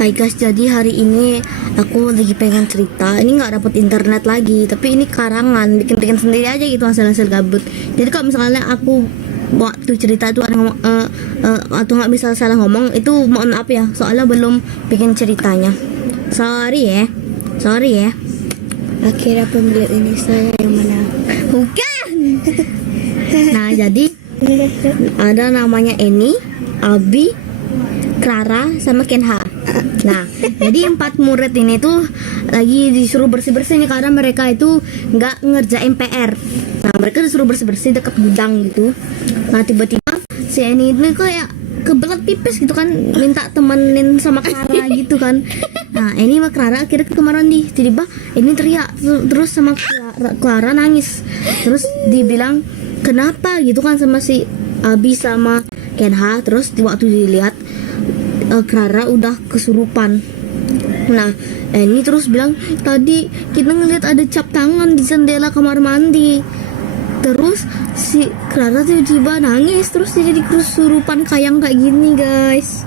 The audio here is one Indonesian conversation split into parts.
Hai guys, jadi hari ini aku lagi pengen cerita. Ini nggak dapat internet lagi, tapi ini karangan, bikin-bikin sendiri aja gitu hasil-hasil gabut. Jadi kalau misalnya aku waktu cerita itu ada ngomong atau nggak bisa salah ngomong, itu mohon maaf ya, soalnya belum bikin ceritanya. Sorry ya. Akhirnya pemilik ini saya yang mana? Bukan. Nah, jadi ada namanya Eni, Abi, Clara, sama Kenha. Nah, jadi 4 murid ini tuh lagi disuruh bersih-bersih nih karena mereka itu nggak ngerjain PR. Nah, mereka disuruh bersih-bersih dekat gudang gitu. Nah, tiba-tiba si Eni ini kayak kebelet pipis gitu kan, minta temenin sama Clara gitu kan. Nah, Eni sama Clara akhirnya ke kamar mandi. Tiba-tiba Eni teriak terus sama Clara nangis. Terus dibilang kenapa gitu kan sama si Abi sama Kenha. Terus waktu dilihat Clara udah kesurupan. Nah, Eni terus bilang tadi kita ngeliat ada cap tangan di jendela kamar mandi. Terus si Clara tiba-tiba nangis, terus dia jadi kesurupan kayak gini guys.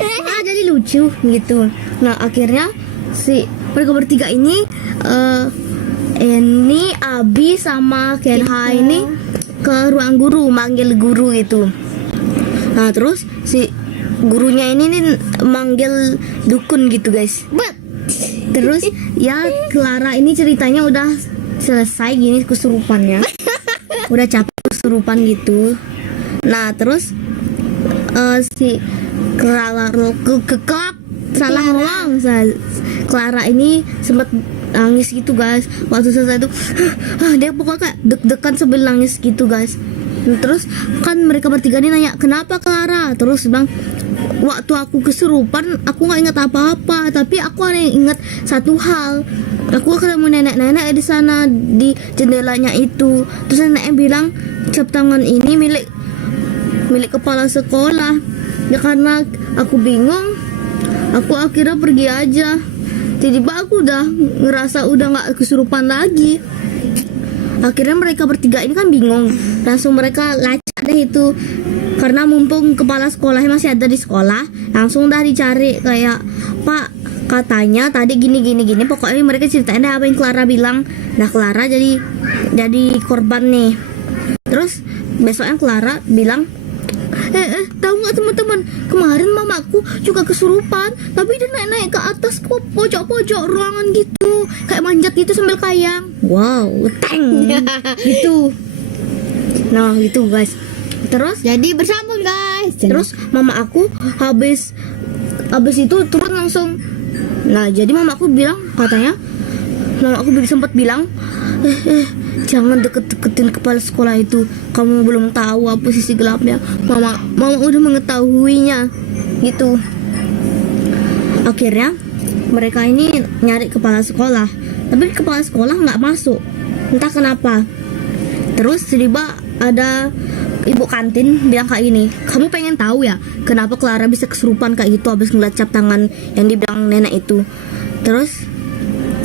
Nah, jadi lucu gitu. Nah, akhirnya si mereka bertiga ini Eni, Abi sama Kenha ini ke ruang guru, manggil guru gitu. Nah, terus si gurunya ini nih manggil dukun gitu guys. Terus ya Clara ini ceritanya udah selesai gini kesurupannya. Udah capek kesurupan gitu. Nah, terus si Clara salah ngomong. Clara ini sempat nangis gitu guys. Waktu selesai itu dia pokoknya kayak deg-degan sambil nangis gitu guys. Terus kan mereka bertiga ini nanya kenapa Clara, terus bilang waktu aku kesurupan aku nggak ingat apa-apa, tapi aku ada yang ingat satu hal, aku ketemu nenek-nenek di sana di jendelanya itu. Terus neneknya bilang cap tangan ini milik kepala sekolah. Ya karena aku bingung, aku akhirnya pergi aja. Tiba-tiba aku udah ngerasa udah nggak kesurupan lagi. Akhirnya mereka bertiga ini kan bingung, langsung mereka lacak deh itu, karena mumpung kepala sekolahnya masih ada di sekolah, langsung dah dicari kayak Pak katanya tadi gini, pokoknya mereka ceritain deh apa yang Clara bilang. Nah, Clara jadi korban nih. Terus besoknya Clara bilang tahu nggak teman-teman, kemarin mamaku juga kesurupan, tapi dia naik ke atas kok pojok ruangan gitu, kayak manjat gitu sambil kayang. Wow, teng gitu. Nah, gitu guys. Terus Jadi bersambung guys. terus mama aku habis itu turun langsung. Nah, jadi mama aku bilang, katanya mama aku sempat bilang jangan deket-deketin kepala sekolah itu, kamu belum tahu apa sisi gelapnya. Mama udah mengetahuinya gitu. Akhirnya mereka ini nyari kepala sekolah, tapi kepala sekolah nggak masuk, entah kenapa. Terus tiba ada ibu kantin bilang kayak gini, kamu pengen tahu ya kenapa Clara bisa kesurupan kayak gitu habis ngeliat cap tangan yang dibilang nenek itu? Terus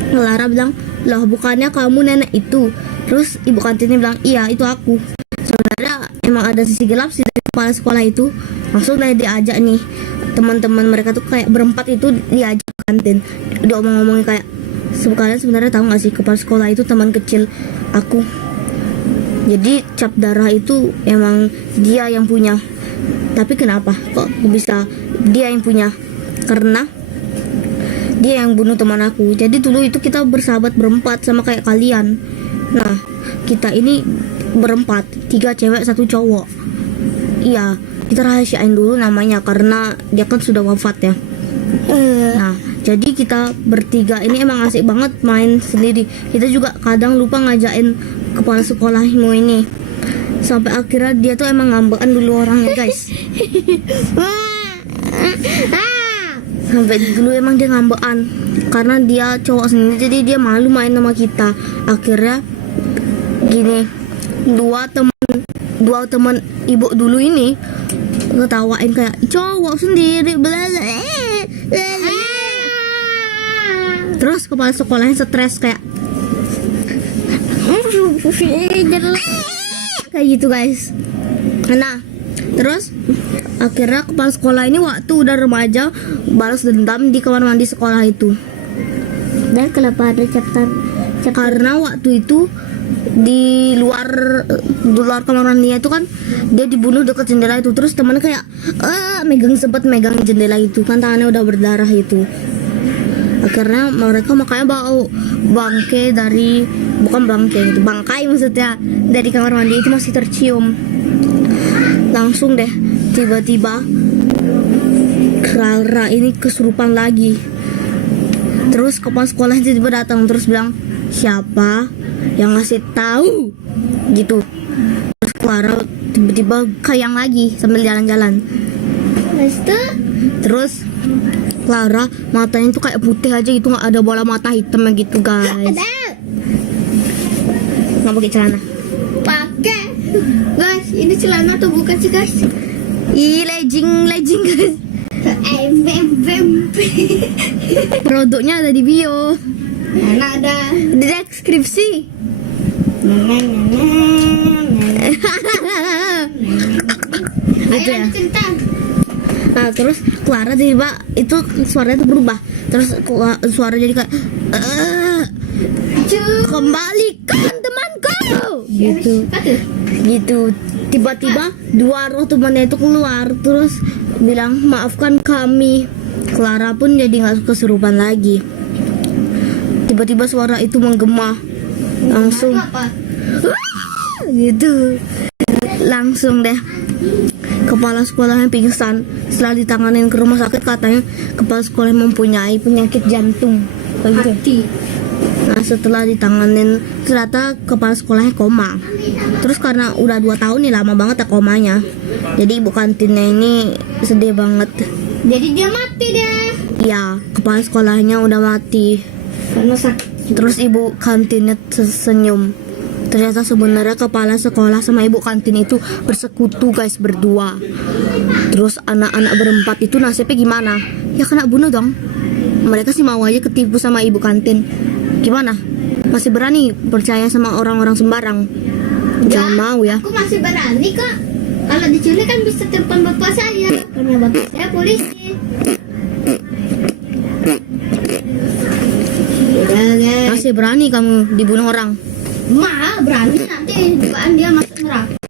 Clara bilang, loh bukannya kamu nenek itu? Terus ibu kantinnya bilang, iya itu aku. Sebenarnya emang ada sisi gelap sih dari kepala sekolah itu. Langsung lah diajak nih teman-teman mereka tuh kayak berempat itu diajak ke kantin. Dia ngomong-ngomongin kayak, sebenarnya tahu nggak sih kepala sekolah itu teman kecil aku. Jadi cap darah itu emang dia yang punya. Tapi kenapa kok bisa dia yang punya? Karena dia yang bunuh teman aku. Jadi dulu itu kita bersahabat berempat sama kayak kalian. Nah, kita ini berempat, 3 cewek 1 cowok. Iya, kita rahasiain dulu namanya karena dia kan sudah wafat ya. Nah, jadi kita bertiga ini emang asik banget main sendiri. Kita juga kadang lupa ngajakin kepala sekolahmu ini. Sampai akhirnya dia tuh emang ngambekan dulu orangnya guys. Sampai dulu emang dia ngambekan karena dia cowok sendiri, jadi dia malu main sama kita. Akhirnya gini, dua teman ibu dulu ini ngetawain kayak cowok sendiri terus kepala sekolahnya stres kayak kayak gitu guys. Nah, terus Akhirnya kepala sekolah ini waktu udah remaja balas dendam di kamar mandi sekolah itu. Dan kenapa ada chapter Karena waktu itu di luar kamar mandinya itu kan dia dibunuh dekat jendela itu. Terus temannya kayak sempat megang jendela itu kan, tangannya udah berdarah itu. Akhirnya mereka makanya bawa bangkai maksudnya dari kamar mandi itu masih tercium. Langsung deh tiba-tiba Clara ini kesurupan lagi. Terus kepala sekolah tiba-tiba datang terus bilang, siapa yang ngasih tahu gitu. Terus Clara tiba-tiba kayang lagi sambil jalan-jalan. Terus Clara matanya tuh kayak putih aja gitu, nggak ada bola mata hitamnya gitu guys. Nggak pakai celana. pakai. Guys, ini celana atau bukan sih guys? Legging guys. Bem. Produknya ada di bio, Mana ada? di deskripsi. Gitu ya. Cerita. Nah terus Clara tiba itu suaranya tuh berubah. Terus suara jadi kayak kembalikan temanku gitu. Tiba-tiba dua roh temannya itu keluar terus bilang maafkan kami. Clara pun jadi nggak kesurupan lagi. Tiba-tiba suara itu menggema langsung Apa? gitu. Langsung deh kepala sekolahnya pingsan. Setelah ditanganin ke rumah sakit katanya kepala sekolah mempunyai penyakit jantung kayak gitu. Hati. Nah setelah ditanganin ternyata kepala sekolahnya koma. Terus karena udah 2 tahun nih, lama banget ya komanya. Jadi ibu kantinnya ini sedih banget. Jadi dia mati deh. Ya kepala sekolahnya udah mati. Karena sakit. Terus ibu kantinnya senyum. Ternyata sebenarnya kepala sekolah sama ibu kantin itu bersekutu guys, berdua. Terus anak-anak berempat itu nasibnya gimana? Ya kena bunuh dong. Mereka sih mau aja ketipu sama ibu kantin. Gimana? Masih berani percaya sama orang-orang sembarang? Jangan mau ya. Aku masih berani kok. Kalau diculik kan bisa telepon bapak saya. Karena bapak saya polisi. Udah guys. Masih berani kamu dibunuh orang? Ma berani nanti dugaan dia masuk neraka.